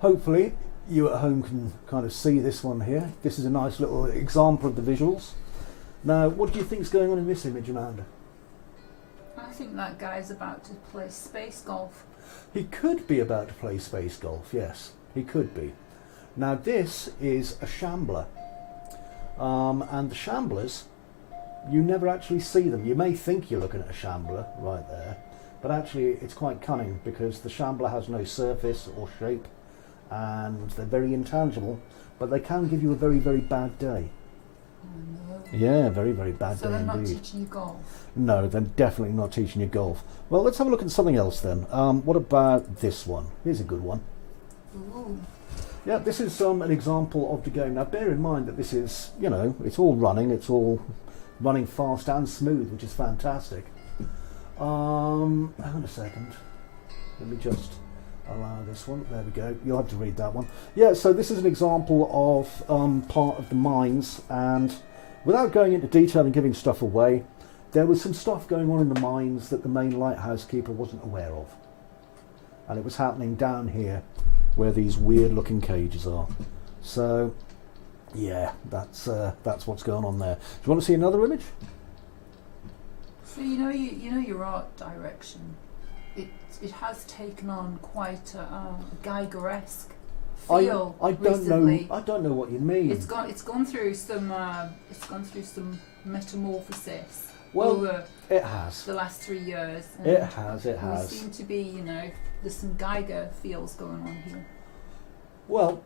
hopefully you at home can kind of see this one here. This is a nice little example of the visuals. Now, what do you think is going on in this image, Amanda? I think that guy's about to play space golf. He could be about to play space golf, yes, he could be. Now this is a shambler, and the shamblers, you never actually see them. You may think you're looking at a shambler right there, but actually it's quite cunning because the shambler has no surface or shape, and they're very intangible, but they can give you a very, very bad day. Oh, no. Yeah, very, very bad So day they're not indeed. teaching you golf? No, they're definitely not teaching you golf. Well, let's have a look at something else then. What about this one? Here's a good one. Ooh. Yeah, this is an example of the game. Now, bear in mind that this is, you know, it's all running fast and smooth, which is fantastic. Hang on a second. Let me just allow this one. There we go. You'll have to read that one. Yeah, so this is an example of part of the mines, and without going into detail and giving stuff away, there was some stuff going on in the mines that the main lighthouse keeper wasn't aware of. And it was happening down here where these weird looking cages are. So yeah, that's what's going on there. Do you want to see another image? So you know your art direction. It has taken on quite a Geiger-esque feel I don't recently. know. I don't know what you mean. It's gone through some metamorphosis. Well, over it has. the last 3 years. And It has. It we has. seem to be, there's some Geiger feels going on here. Well,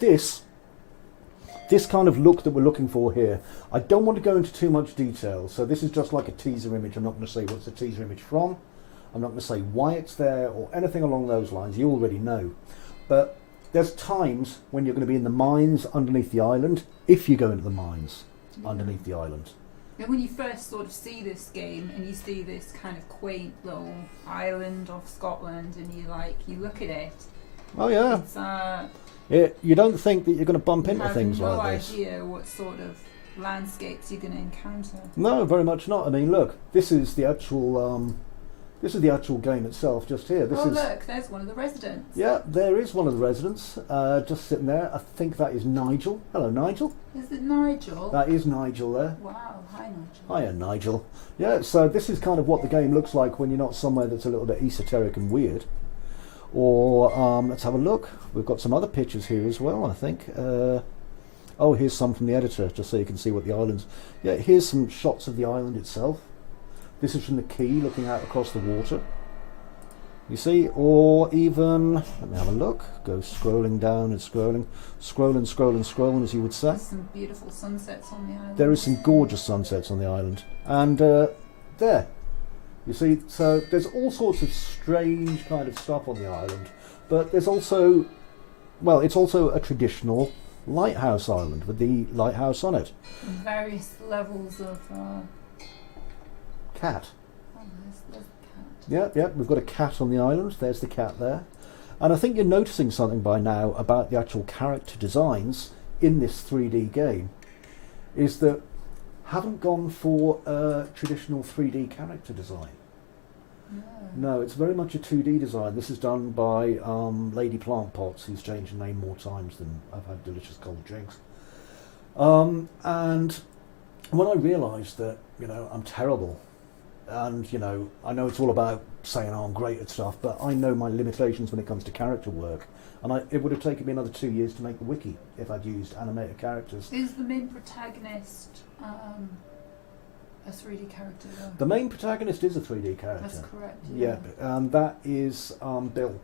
this kind of look that we're looking for here, I don't want to go into too much detail. So this is just like a teaser image. I'm not going to say what's the teaser image from. I'm not going to say why it's there or anything along those lines. You already know. But there's times when you're going to be in the mines underneath the island, if you go into the mines underneath the island. And when you first sort of see this game and you see this kind of quaint little island of Scotland and you look at it. Oh yeah. It's You don't think that you're going to bump you into have things no like this. idea what sort of landscapes you're going to encounter. No, very much not. I mean, look, this is the actual game itself. Just here. This is. Look, there's one of the residents. Yeah, there is one of the residents just sitting there. I think that is Nigel. Hello, Nigel. Is it Nigel? That is Nigel there. Wow, hi Nigel. Hiya, Nigel. Yeah, so this is kind of what the game looks like when you're not somewhere that's a little bit esoteric and weird. Or let's have a look. We've got some other pictures here as well, I think. Oh, here's some from the editor, just so you can see what the island's. Yeah, here's some shots of the island itself. This is from the quay looking out across the water. You see, or even, let me have a look, go scrolling down and scrolling as you would say. There's some beautiful sunsets on the island. There is some gorgeous sunsets on the island. And there, you see, so there's all sorts of strange kind of stuff on the island. But there's also, well, it's also a traditional lighthouse island with the lighthouse on it. And various levels of... Cat. Oh, there's the cat. Yeah, we've got a cat on the island. There's the cat there. And I think you're noticing something by now about the actual character designs in this 3D game, is that haven't gone for a traditional 3D character design. No, it's very much a 2D design. This is done by Lady Plant Pots, who's changed her name more times than I've had delicious cold drinks. And when I realised that, I'm terrible, and, I know it's all about saying, oh, I'm great at stuff, but I know my limitations when it comes to character work. And it would have taken me another 2 years to make the wiki if I'd used animated characters. Is the main protagonist a 3D character though? The main protagonist is a 3D character. That's correct. Yeah, that is Bill.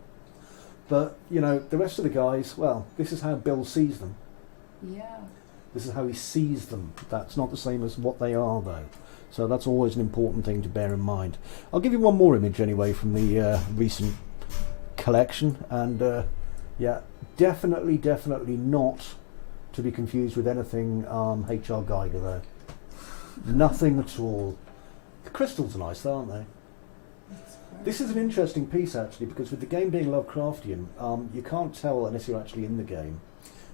But, the rest of the guys, well, this is how Bill sees them. Yeah. This is how he sees them. That's not the same as what they are, though. So that's always an important thing to bear in mind. I'll give you one more image anyway from the recent collection. And yeah, definitely not to be confused with anything H.R. Geiger, though. Nothing at all. The crystals are nice, though, aren't they? This is an interesting piece, actually, because with the game being Lovecraftian, you can't tell unless you're actually in the game,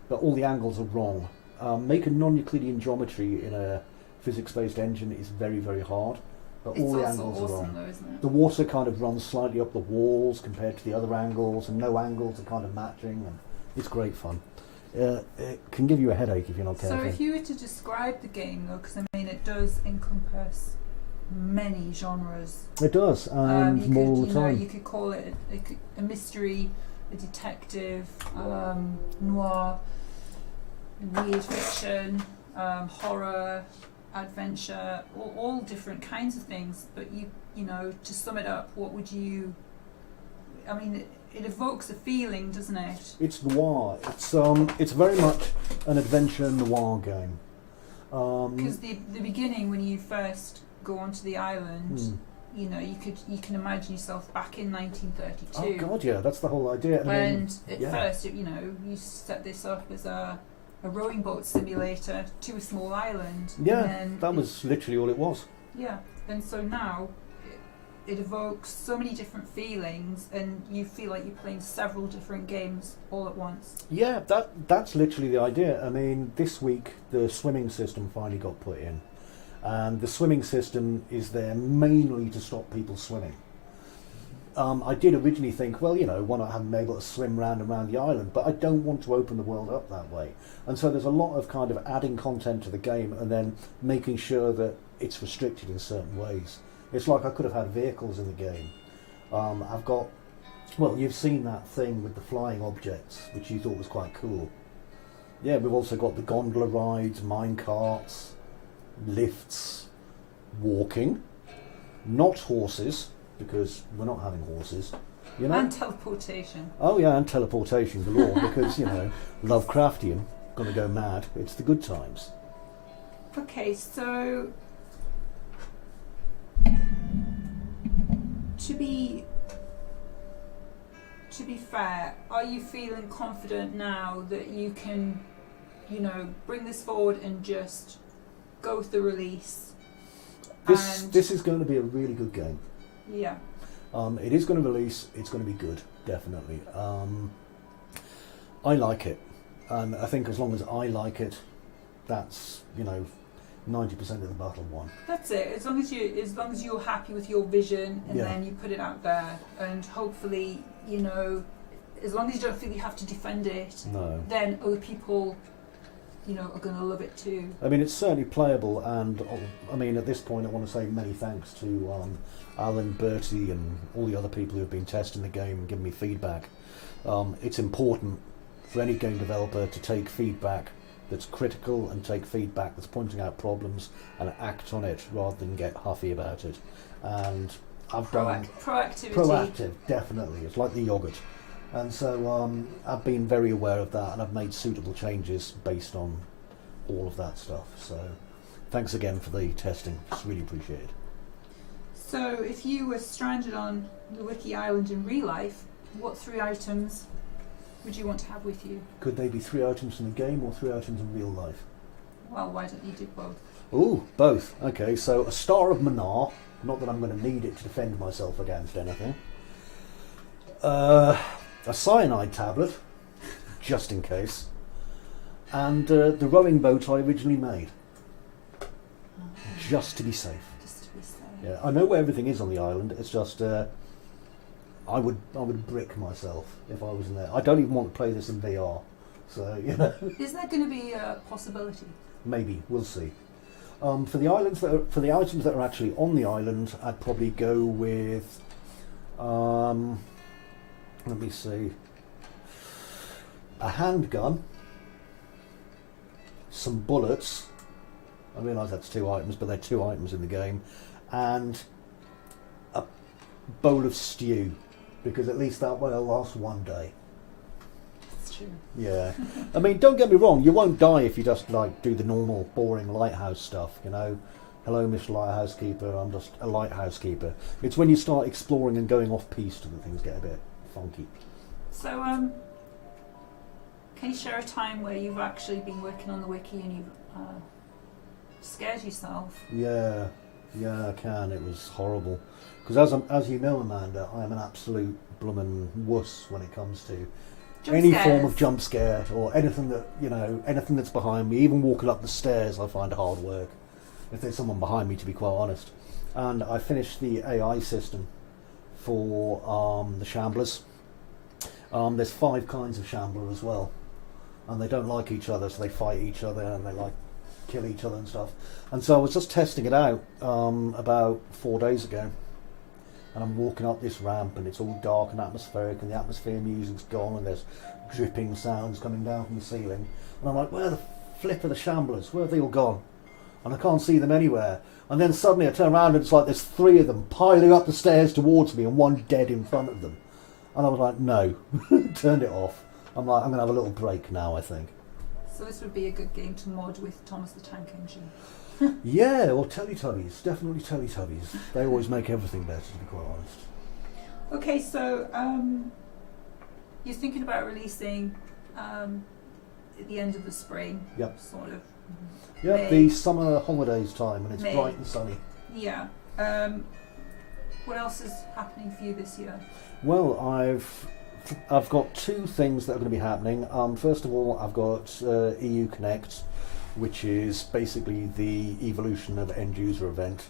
but all the angles are wrong. Making non-Euclidean geometry in a physics-based engine is very, very hard. but It's all the also angles are awesome wrong. though, isn't it? The water kind of runs slightly up the walls compared to the other angles, and no angles are kind of matching, and it's great fun. It can give you a headache if you're not careful. So if you were to describe the game though, because I mean it does encompass many genres. It does, and more all the time. You could call it a mystery, a detective, noir, weird fiction, horror, adventure, all different kinds of things. But you know, to sum it up, what would you? I mean, it evokes a feeling, doesn't it? It's noir. It's very much an adventure noir game. Because the beginning, when you first go onto the island, you know, you can imagine yourself back in 1932. Oh God, yeah, that's the whole idea. And at first, you know, you set this up as a rowing boat simulator to a small island. Yeah, and then that was literally all it was. Yeah, and so now it evokes so many different feelings, and you feel like you're playing several different games all at once. Yeah, that's literally the idea. I mean, this week the swimming system finally got put in, and the swimming system is there mainly to stop people swimming. I did originally think, well, you know, why not have them able to swim round and round the island, but I don't want to open the world up that way. And so there's a lot of kind of adding content to the game and then making sure that it's restricted in certain ways. It's like I could have had vehicles in the game. I've got, well, you've seen that thing with the flying objects, which you thought was quite cool. Yeah, we've also got the gondola rides, mine carts, lifts, walking, not horses, because we're not having horses, you know. And teleportation. Oh yeah, and teleportation galore, because, you know, Lovecraftian, gonna go mad, it's the good times. Okay, so to be fair, are you feeling confident now that you can, you know, bring this forward and just go with the release? This is going to be a really good game. Yeah. It is going to release, it's going to be good, definitely. I like it, and I think as long as I like it, that's, you know, 90% of the battle won. That's it. As long as you're happy with your vision, and Yeah. then you put it out there, and hopefully, you know, as long as you don't feel you have to defend it, No. then other people, you know, are going to love it too. I mean, it's certainly playable, and I mean, at this point, I want to say many thanks to Alan, Bertie, and all the other people who have been testing the game and giving me feedback. It's important for any game developer to take feedback that's critical and take feedback that's pointing out problems and act on it rather than get huffy about it. And I've done proactivity. proactive, definitely. It's like the yogurt. And so I've been very aware of that, and I've made suitable changes based on all of that stuff. So thanks again for the testing. It's really appreciated. So if you were stranded on the Wickie Island in real life, what 3 items would you want to have with you? Could they be 3 items in the game or 3 items in real life? Well, why don't you do both? Ooh, both. Okay, so a Star of Manar, not that I'm going to need it to defend myself against anything. A cyanide tablet, just in case. And the rowing boat I originally made, just to be safe. Just to be safe. Yeah, I know where everything is on the island. It's just I would brick myself if I was in there. I don't even want to play this in VR, so you know. Is that going to be a possibility? Maybe we'll see. For the items that are actually on the island, I'd probably go with. Let me see. A handgun, some bullets. I realise that's 2 items, but they're 2 items in the game, and a bowl of stew, because at least that way I'll last one day. That's true. Yeah, I mean, don't get me wrong, you won't die if you just like do the normal boring lighthouse stuff, you know. Hello, Mr. Lighthouse Keeper, I'm just a lighthouse keeper. It's when you start exploring and going off piste that things get a bit funky. So, can you share a time where you've actually been working on the wiki and you've scared yourself? Yeah, I can. It was horrible. Because as you know, Amanda, I am an absolute bloomin' wuss when it comes to any form of jump scare or anything that, you know, anything that's behind me. Even walking up the stairs I find hard work if there's someone behind me, to be quite honest. and I finished the AI system for the Shamblers. There's 5 kinds of Shambler as well, and they don't like each other, so they fight each other and they like kill each other and stuff. And so I was just testing it out about 4 days ago, and I'm walking up this ramp and it's all dark and atmospheric and the atmosphere music's gone and there's dripping sounds coming down from the ceiling, and I'm like, where the flip are the Shamblers? Where have they all gone? And I can't see them anywhere. And then suddenly I turn around and it's like there's 3 of them piling up the stairs towards me and 1 dead in front of them. And I was like, no. Turned it off. I'm like, I'm going to have a little break now, I think. So this would be a good game to mod with Thomas the Tank Engine. Yeah, or Teletubbies. Definitely Teletubbies. They always make everything better, to be quite honest. Okay, so you're thinking about releasing at the end of the spring. Yep. Sort of. Yeah, the summer holidays time, and it's May. bright and sunny. Yeah. What else is happening for you this year? Well, I've got 2 things that are going to be happening. First of all, I've got EU Connect, which is basically the evolution of End User event,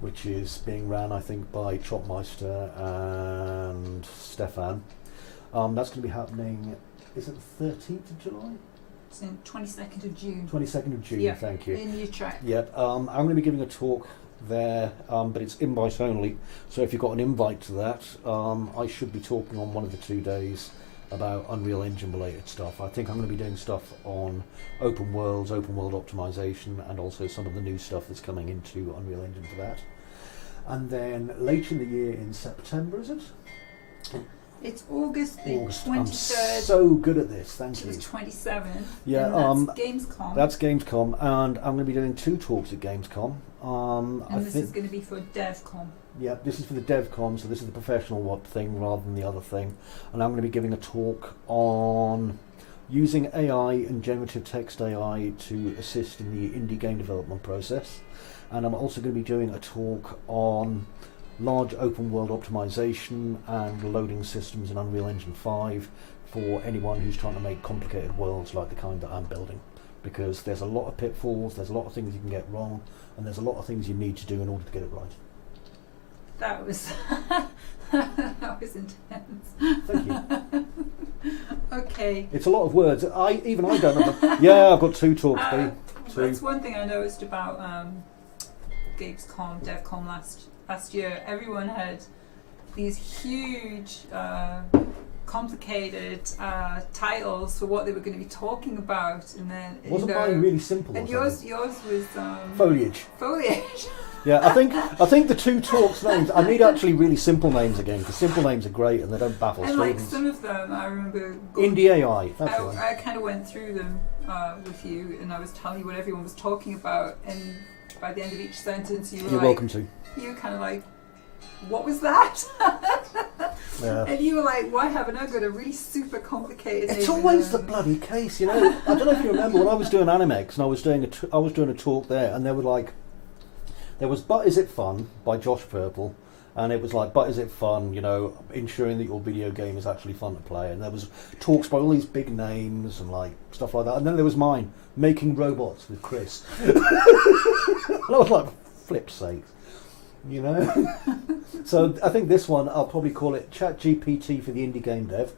which is being ran, I think, by Chopmeister and Stefan. That's going to be happening, is it the 13th of July? It's in 22nd of June. 22nd of June, Yeah, thank you. in Utrecht. Yep, I'm going to be giving a talk there, but it's invite only, so if you've got an invite to that, I should be talking on one of the 2 days about Unreal Engine related stuff. I think I'm going to be doing stuff on open world optimization, and also some of the new stuff that's coming into Unreal Engine for that. And then later in the year, in September, is it? It's August the August. 23rd I'm so good at this, thank to you. the 27th. Yeah, and that's Gamescom. That's Gamescom, and I'm going to be doing 2 talks at Gamescom. And this is going to be for DevCon. Yeah, this is for the DevCon, so this is the professional thing rather than the other thing. And I'm going to be giving a talk on using AI and generative text AI to assist in the indie game development process. And I'm also going to be doing a talk on large open world optimization and loading systems in Unreal Engine 5 for anyone who's trying to make complicated worlds like the kind that I'm building. Because there's a lot of pitfalls, there's a lot of things you can get wrong, and there's a lot of things you need to do in order to get it right. That was that was intense. Thank you. Okay. It's a lot of words. I don't know. Yeah, I've got 2 talks, B. That's one thing I noticed about Gamescom, DevCon last year. Everyone had these huge, complicated titles for what they were going to be talking about, and then Wasn't mine really simple? And yours was foliage. Foliage. Yeah, I think the 2 talks names. I need actually really simple names again, because simple names are great and they don't baffle And like students. some of them, I remember. Indie AI. That's right. I kind of went through them with you, and I was telling you what everyone was talking about, and by the end of each sentence, you were You're like, welcome to. You were kind of like, what was that? Yeah. And you were like, why haven't I got a really super complicated It's name? always the bloody case, you know. I don't know if you remember when I was doing Animex and I was doing a talk there, and there was But Is It Fun by Josh Purple, and it was like, but is it fun, you know, ensuring that your video game is actually fun to play. And there was talks by all these big names and like stuff like that. And then there was mine, Making Robots with Cris. And I was like, flip's sake, you know. So I think this one, I'll probably call it ChatGPT for the indie game dev,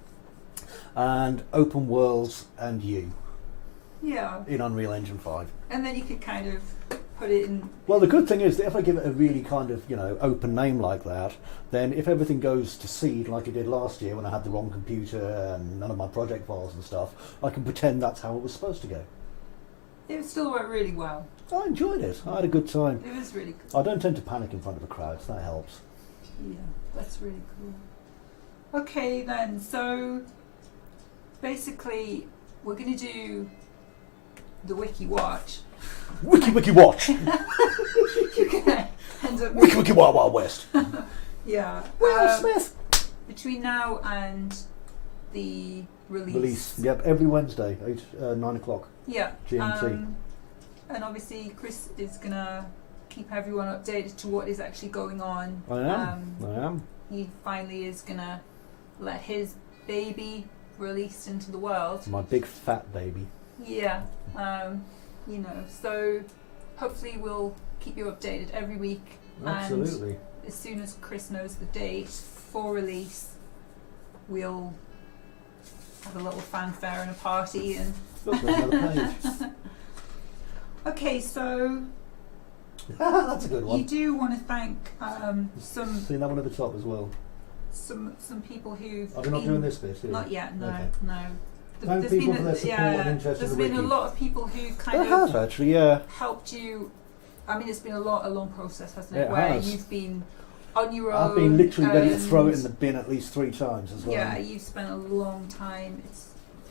and Open Worlds and You. Yeah. In Unreal Engine 5. And then you could kind of put it in. Well, the good thing is that if I give it a really kind of, you know, open name like that, then if everything goes to seed like it did last year when I had the wrong computer and none of my project files and stuff, I can pretend that's how it was supposed to go. It still went really well. I enjoyed it. I had a good time. It was really cool. I don't tend to panic in front of a crowd, so that helps. Yeah, that's really cool. Okay then, so basically we're going to do the Wickie Watch. Wickie Watch! You're going to end up... Wickie Wild Wild West! Yeah. Will Smith! Between now and the release. Yep, every Wednesday, 9 o'clock. Yeah. GMT. And obviously Cris is going to keep everyone updated to what is actually going on. I am. He finally is going to let his baby release into the world. My big fat baby. Yeah. You know, so hopefully we'll keep you updated every week Absolutely. And as soon as Cris knows the date for release, we'll have a little fanfare and a party. And Look, there's another page. okay, so That's a good one. you do want to thank some Seen that one at the top as well. some people who've Are we not been- doing this bit? Not yet, no, Okay. no. Thank There's people been for their support and interest there's in the been a wiki. lot of people who kind There of has actually, yeah. helped you. I mean, it's been a long process, hasn't it? It Where has. you've been on your own. I've been literally ready to throw it in and- the bin at least 3 times as well. Yeah, you've spent a long time. It's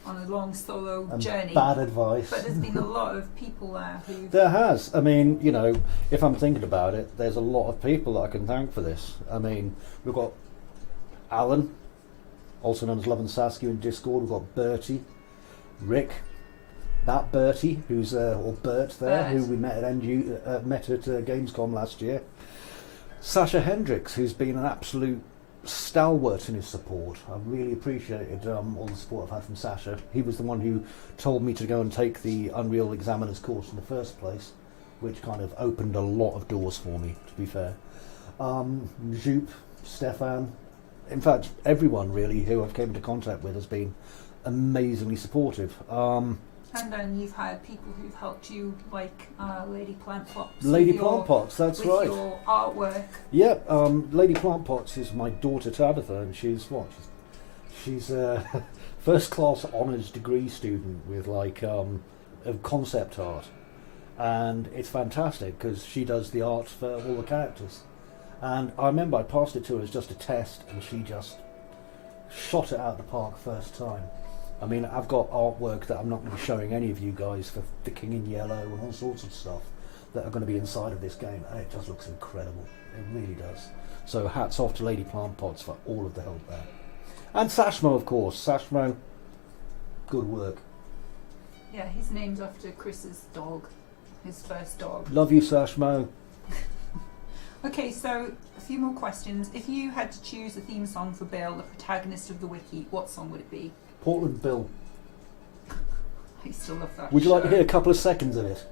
on a long solo And journey. bad advice. But there's been a lot of people there who. There has. I mean, you know, if I'm thinking about it, there's a lot of people that I can thank for this. I mean, we've got Alan, also known as Love and Saskia in Discord. We've got Bertie, Rick, that Bertie, who's or Bert there, Bert. who we met at Gamescom last year. Sasha Hendricks, who's been an absolute stalwart in his support. I've really appreciated all the support I've had from Sasha. He was the one who told me to go and take the Unreal Examiner's course in the first place, which kind of opened a lot of doors for me, to be fair. Joop, Stefan, in fact, everyone really who I've came into contact with has been amazingly supportive. And then you've had people who've helped you, like Lady Plant Pots. Lady with Plant Pots, that's with right. your artwork. Yep, Lady Plant Pots is my daughter Tabitha, and she's what? She's a first class honours degree student with like of concept art, and it's fantastic because she does the art for all the characters. And I remember I passed it to her as just a test, and she just shot it out the park first time. I mean, I've got artwork that I'm not going to be showing any of you guys for The King in Yellow and all sorts of stuff that are going to be inside of this game, and it just looks incredible. It really does. So hats off to Lady Plant Pots for all of the help there. And Sashmo, of course. Sashmo, good work. Yeah, his name's after Chris's dog, his first dog. Love you, Sashmo. Okay, so a few more questions. If you had to choose a theme song for Bill, the protagonist of the wiki, what song would it be? Portland Bill. I still love that. Would you like to show. hear a couple of seconds of it?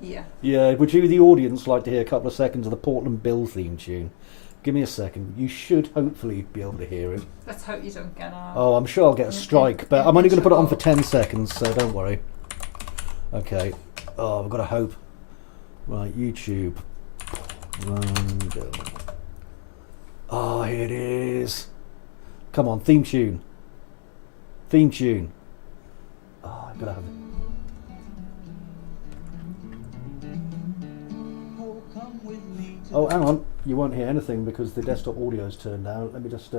Yeah. Yeah, would you, the audience, like to hear a couple of seconds of the Portland Bill theme tune? Give me a second. You should hopefully be able to hear it. Let's hope you don't get a. Oh, I'm sure I'll get a strike, but I'm only going to put it on for 10 seconds, so don't worry. Okay. Oh, I've got to hope. Right, YouTube. Oh, here it is. Come on, theme tune. Theme tune. Oh, I've got to have it. Oh, hang on. You won't hear anything because the desktop audio's turned down. Let me just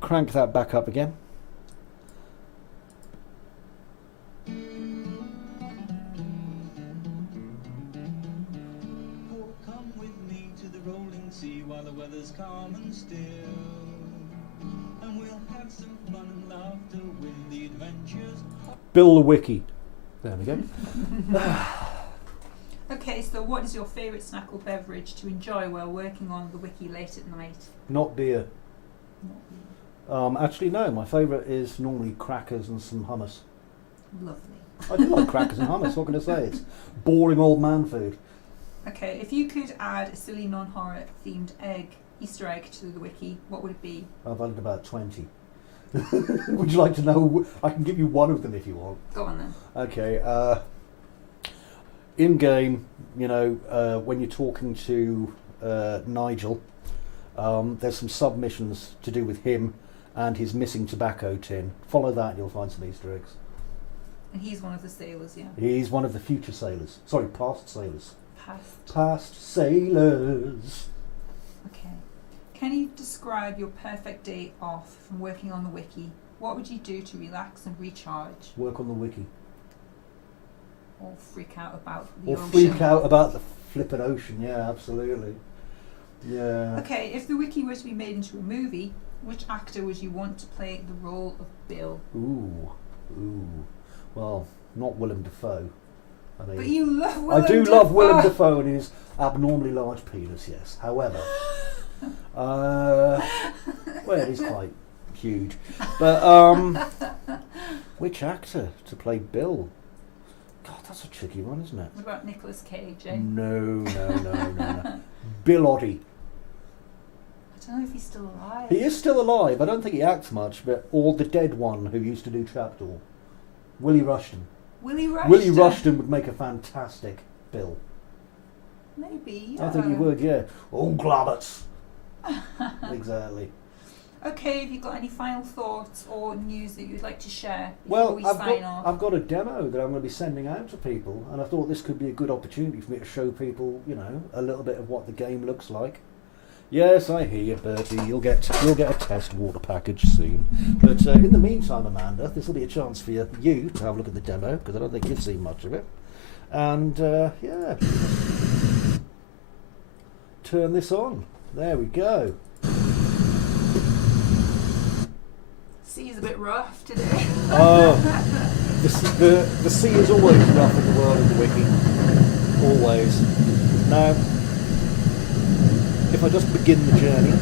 crank that back up again. Come with me to the rolling sea while the weather's calm and still, and we'll have some fun and laughter with the adventures. Bill the Wiki. There we go. Okay, so what is your favourite snack or beverage to enjoy while working on the wiki late at night? Not beer. Actually, no. My favourite is normally crackers and some hummus. Lovely. I do like crackers and hummus. What can I say? It's boring old man food. Okay, if you could add a silly non-horror themed Easter egg to the wiki, what would it be? I've added about 20. Would you like to know? I can give you one of them if you want. Go on then. Okay. In game, you know, when you're talking to Nigel, there's some submissions to do with him and his missing tobacco tin. Follow that, you'll find some Easter eggs. And he's one of the sailors, yeah? He's one of the future sailors. Sorry, past sailors. Past. Past sailors. Okay. Can you describe your perfect day off from working on the wiki? What would you do to relax and recharge? Work on the wiki. Or freak out about the Or ocean? freak out about the flippin' ocean. Yeah, absolutely. Yeah. Okay, if the wiki were to be made into a movie, which actor would you want to play the role of Bill? Ooh. Well, not Willem Dafoe. I mean, But you love Willem I do Dafoe. love Willem Dafoe and his abnormally large penis, yes. However, well, it is quite huge. But which actor to play Bill? God, that's a tricky one, isn't it? What about Nicolas Cage, eh? No. Bill Oddie. I don't know if he's still alive. He is still alive. I don't think he acts much, but or the dead one who used to do Trapdoor, Willie Rushton. Willie Rushton. Willie Rushton would make a fantastic Bill. Maybe. I think he would, yeah. Oh, Globbits. Exactly. Okay, have you got any final thoughts or news that you'd like to share before Well, we I've sign off? got a demo that I'm going to be sending out to people, and I thought this could be a good opportunity for me to show people, you know, a little bit of what the game looks like. Yes, I hear you, Bertie. You'll get a test water package soon. But in the meantime, Amanda, this will be a chance for you to have a look at the demo, because I don't think you've seen much of it. And yeah, turn this on. There we go. Sea is a bit rough today. Oh, the sea is always rough in the world of the Wiki. Always. Now, if I just begin the journey,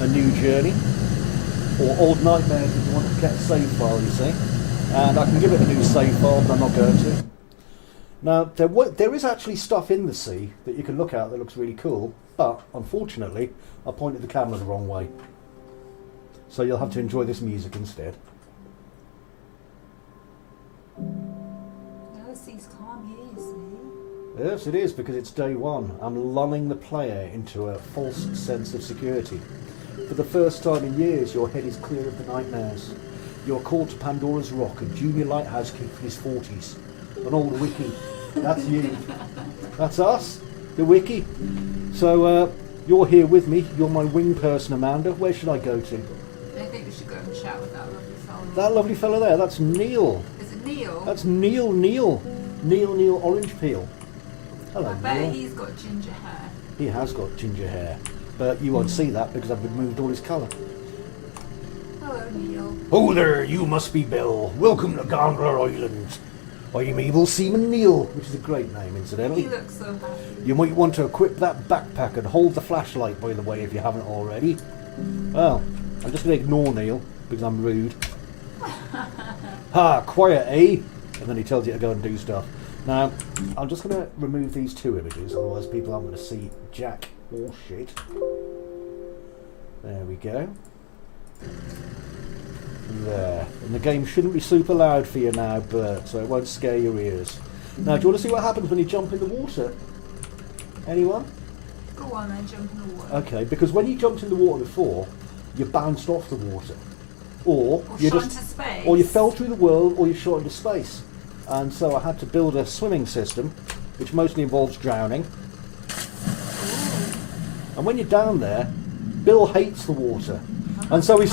a new journey, or old nightmares if you want to get a save file, you see, and I can give it a new save file, but I'm not going to. Now, there is actually stuff in the sea that you can look at that looks really cool, but unfortunately, I pointed the camera the wrong way. So you'll have to enjoy this music instead. No, the sea's calm here, you see. Yes, it is, because it's day one. I'm lulling the player into a false sense of security. For the first time in years, your head is clear of the nightmares. You're called to Pandora's Rock, a junior lighthouse keeper in his 40s. An old Wiki. That's you. That's us, the Wiki. So, you're here with me. You're my wing person, Amanda. Where should I go to? I think we should go and chat with that lovely fellow. That lovely fellow there, that's Neil. Is it Neil? That's Neil Orange Peel. Hello, I bet Neil. he's got ginger hair. He has got ginger hair, but you won't see that because I've removed all his colour. Hello, Neil. Oh there, you must be Bill. Welcome to Gondola Island. I'm Able Seaman Neil, which is a great name, incidentally. He looks so happy. You might want to equip that backpack and hold the flashlight, by the way, if you haven't already. Well, I'm just going to ignore Neil, because I'm rude. Ha, quiet, eh? And then he tells you to go and do stuff. Now, I'm just going to remove these two images, otherwise people aren't going to see jack or shit. There we go. There. And the game shouldn't be super loud for you now, Bert, so it won't scare your ears. Now, do you want to see what happens when you jump in the water? Anyone? Go on then, jump in the water. Okay, because when you jumped in the water before, you bounced off the water. Or you shot just, into space. or you fell through the world, or you shot into space. And so I had to build a swimming system, which mostly involves drowning. And when you're down there, Bill hates the water. And so he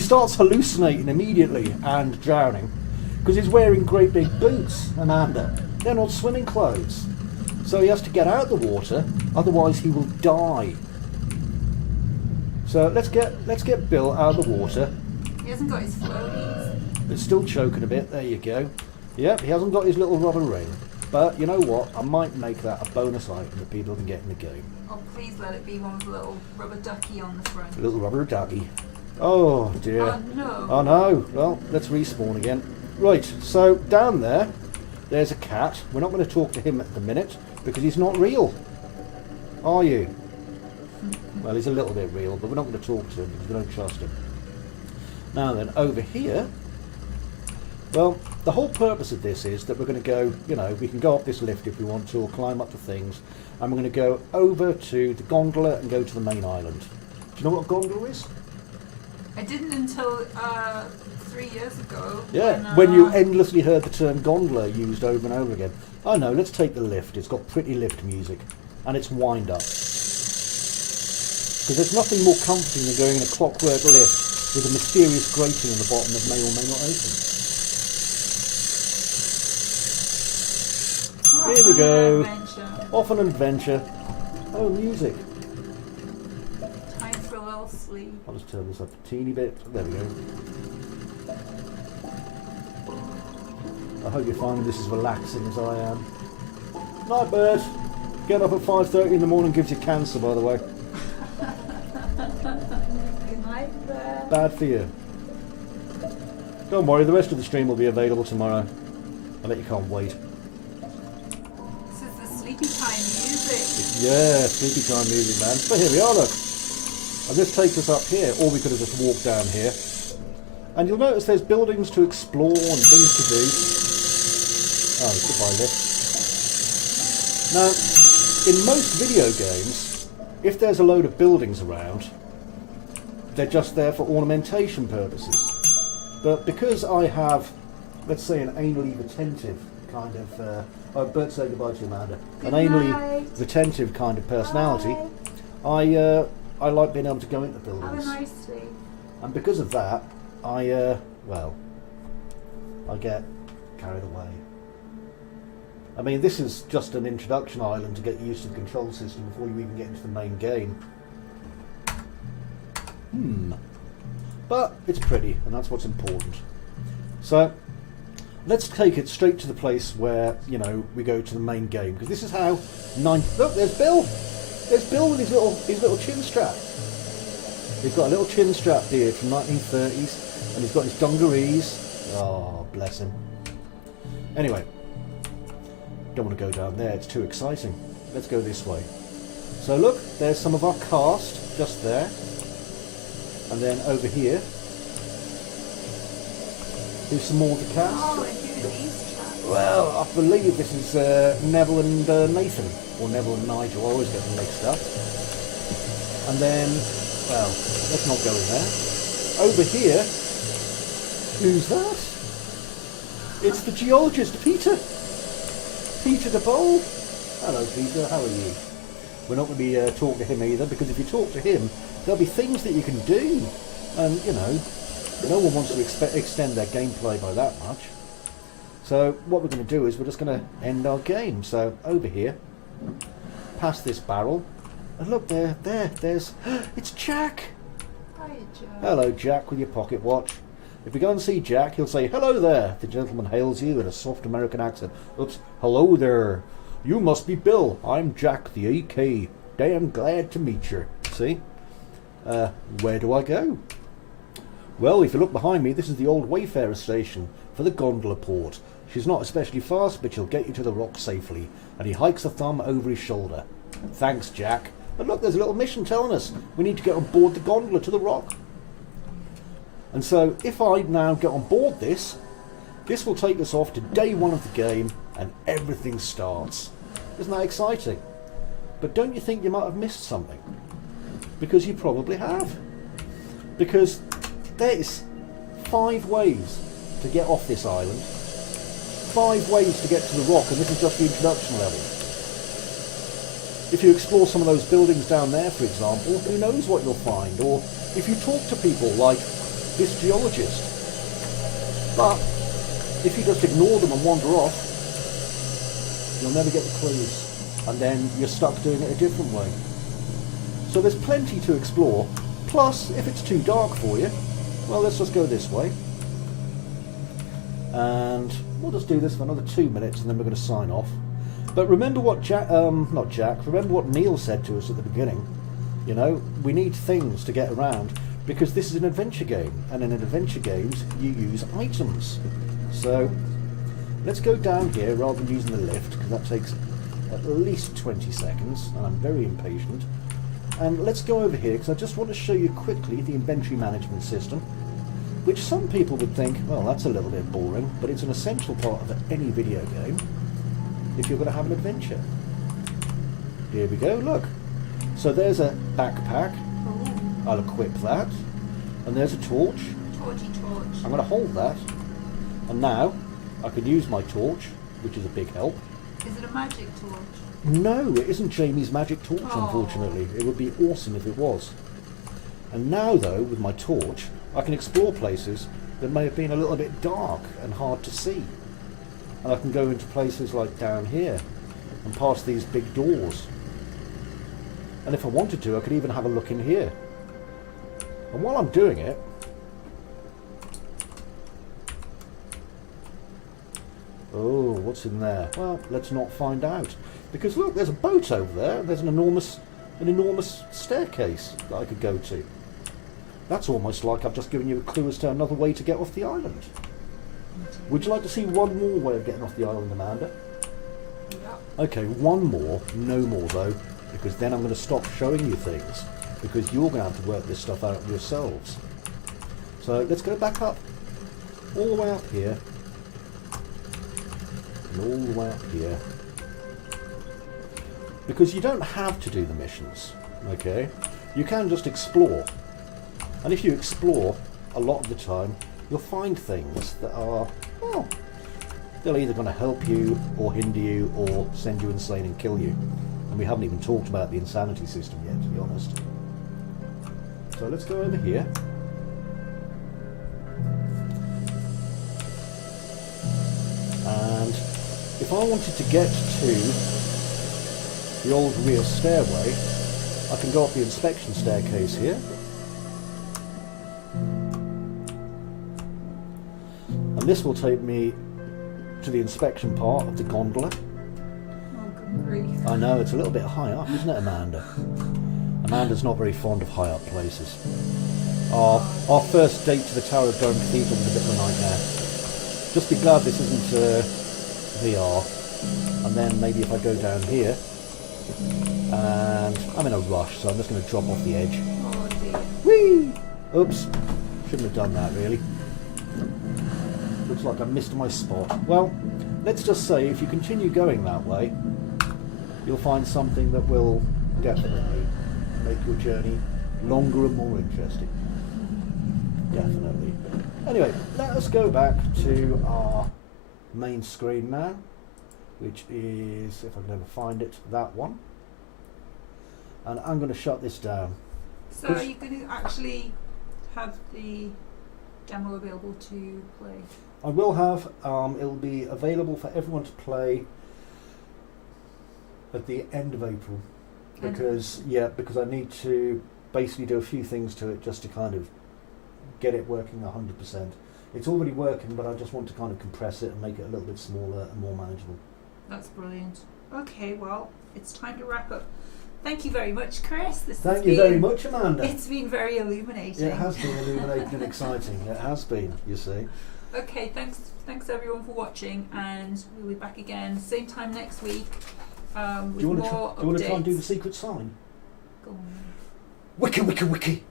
starts hallucinating immediately and drowning, because he's wearing great big boots, Amanda. They're not swimming clothes. So he has to get out of the water, otherwise he will die. So let's get Bill out of the water. He hasn't got his floaties. It's still choking a bit, there you go. Yep, he hasn't got his little rubber ring. But you know what, I might make that a bonus item that people can get in the game. Oh, please let it be one with a little rubber ducky on the front. A little rubber ducky. Oh dear. Oh no. Oh no. Well, let's respawn again. Right, so down there, there's a cat. We're not going to talk to him at the minute, because he's not real. Are you? Well, he's a little bit real, but we're not going to talk to him because we don't trust him. Now then, over here, well, the whole purpose of this is that we're going to go, you know, we can go up this lift if we want to, or climb up to things, and we're going to go over to the gondola and go to the main island. Do you know what a gondola is? I didn't until 3 years ago. Yeah, when you endlessly heard the term gondola used over and over again. Oh no, let's take the lift. It's got pretty lift music, and it's wind up. Because there's nothing more comforting than going in a clockwork lift with a mysterious grating on the bottom that may or may not open. Here we go. Off an adventure. Oh, music. Time for a little sleep. I'll just turn this up a teeny bit. There we go. I hope you're finding this as relaxing as I am. Night, Bert. Get up at 5:30 in the morning gives you cancer, by the way. Good night, Bert. Bad for you. Don't worry, the rest of the stream will be available tomorrow. I bet you can't wait. This is the sleepy time music. Yeah, sleepy time music, man. But here we are, look. And this takes us up here, or we could have just walked down here. And you'll notice there's buildings to explore and things to do. Oh, goodbye lift. Now, in most video games, if there's a load of buildings around, they're just there for ornamentation purposes. But because I have, let's say, an anally retentive kind of... oh, Bert, say goodbye to Amanda. An anally retentive kind of personality, I like being able to go into buildings. Have a nice sleep. And because of that, I get carried away. I mean, this is just an introduction island to get used to the control system before you even get into the main game. But it's pretty, and that's what's important. So, let's take it straight to the place where, you know, we go to the main game. Because this is how... Look, there's Bill! There's Bill with his little chin strap. He's got a little chin strap beard from 1930s, and he's got his dungarees. Oh, bless him. Anyway, don't want to go down there, it's too exciting. Let's go this way. So look, there's some of our cast just there. And then over here, here's some more of the cast. Oh, and who are these chaps? Well, I believe this is Neville and Nathan, or Neville and Nigel. I always get them mixed up. And then, well, let's not go in there. Over here, who's that? It's the geologist, Peter. Peter de Boll. Hello, Peter. How are you? We're not going to be talking to him either, because if you talk to him, there'll be things that you can do. And, you know, no one wants to extend their gameplay by that much. So what we're going to do is we're just going to end our game. So over here, past this barrel, and look there's it's Jack. Hi, Jack. Hello, Jack, with your pocket watch. If we go and see Jack, he'll say, "Hello there." The gentleman hails you in a soft American accent. Oops, hello there. You must be Bill. I'm Jack the AK. Damn glad to meet you. See? Where do I go? Well, if you look behind me, this is the old Wayfarer station for the gondola port. She's not especially fast, but she'll get you to the rock safely. And he hikes a thumb over his shoulder. Thanks, Jack. And look, there's a little mission telling us we need to get on board the gondola to the rock. And so, if I now get on board this will take us off to day one of the game, and everything starts. Isn't that exciting? But don't you think you might have missed something? Because you probably have. Because there's 5 ways to get off this island. 5 ways to get to the rock, and this is just the introduction level. If you explore some of those buildings down there, for example, who knows what you'll find? Or if you talk to people like this geologist. But if you just ignore them and wander off, you'll never get the clues. And then you're stuck doing it a different way. So there's plenty to explore. Plus, if it's too dark for you, well, let's just go this way. And we'll just do this for another 2 minutes, and then we're going to sign off. But remember what remember what Neil said to us at the beginning. You know, we need things to get around, because this is an adventure game, and in adventure games, you use items. So, let's go down here rather than using the lift, because that takes at least 20 seconds, and I'm very impatient. And let's go over here, because I just want to show you quickly the inventory management system, which some people would think, well, that's a little bit boring, but it's an essential part of any video game if you're going to have an adventure. Here we go, look. So there's a backpack. I'll equip that. And there's a torch. Torchy torch. I'm going to hold that. And now I can use my torch, which is a big help. Is it a magic torch? No, it isn't Jamie's magic torch, unfortunately. It would be awesome if it was. And now, though, with my torch, I can explore places that may have been a little bit dark and hard to see. And I can go into places like down here and past these big doors. And if I wanted to, I could even have a look in here. And while I'm doing it, oh, what's in there? Well, let's not find out. Because look, there's a boat over there. There's an enormous staircase that I could go to. That's almost like I've just given you a clue as to another way to get off the island. Would you like to see one more way of getting off the island, Amanda? Yeah. Okay, one more. No more, though, because then I'm going to stop showing you things. because you're going to have to work this stuff out yourselves. So let's go back up, all the way up here, and all the way up here, because you don't have to do the missions, okay? You can just explore, and if you explore a lot of the time, you'll find things that are, well, they're either going to help you or hinder you or send you insane and kill you. And we haven't even talked about the insanity system yet, to be honest. So let's go over here. And if I wanted to get to the old rear stairway, I can go up the inspection staircase here. And this will take me to the inspection part of the gondola. Oh, good grief. I know, it's a little bit high up, isn't it, Amanda? Amanda's not very fond of high up places. Our first date to the Tower of Durham Cathedral was a bit of a nightmare. Just be glad this isn't VR. And then maybe if I go down here, and I'm in a rush, so I'm just going to drop off the edge. Oh dear. Whee! Oops, shouldn't have done that really. Looks like I missed my spot. Well, let's just say if you continue going that way, you'll find something that will definitely make your journey longer and more interesting. Definitely. Anyway, let us go back to our main screen now, which is, if I can ever find it, that one. And I'm going to shut this down. So are you going to actually have the demo available to play? I will have, it'll be available for everyone to play at the end of April. Because I need to basically do a few things to it just to kind of get it working 100%. It's already working, but I just want to kind of compress it and make it a little bit smaller and more manageable. That's brilliant. Okay, well, it's time to wrap up. Thank you very much, Cris. Thank you very much, Amanda. It's been very illuminating. It has been illuminating and exciting. It has been, you see. Okay, thanks everyone for watching, and we'll be back again same time next week with Do you want more to try and do updates. the secret sign? Go on. Wickie, wickie, wickie.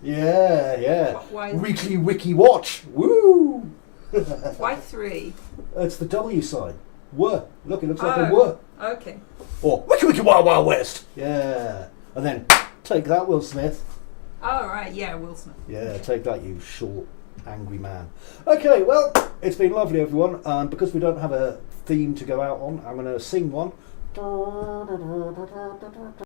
Yeah. Why? Weekly Wiki Watch. Woo! Why 3? It's the W sign. Were. Look, it looks like a Oh. were. Okay. Or Wiki Wiki Wild Wild West. Yeah. And then take that, Will Smith. All right. Yeah, Will Smith. Yeah, take that, you short, angry man. Okay, well, it's been lovely, everyone. And because we don't have a theme to go out on, I'm going to sing one.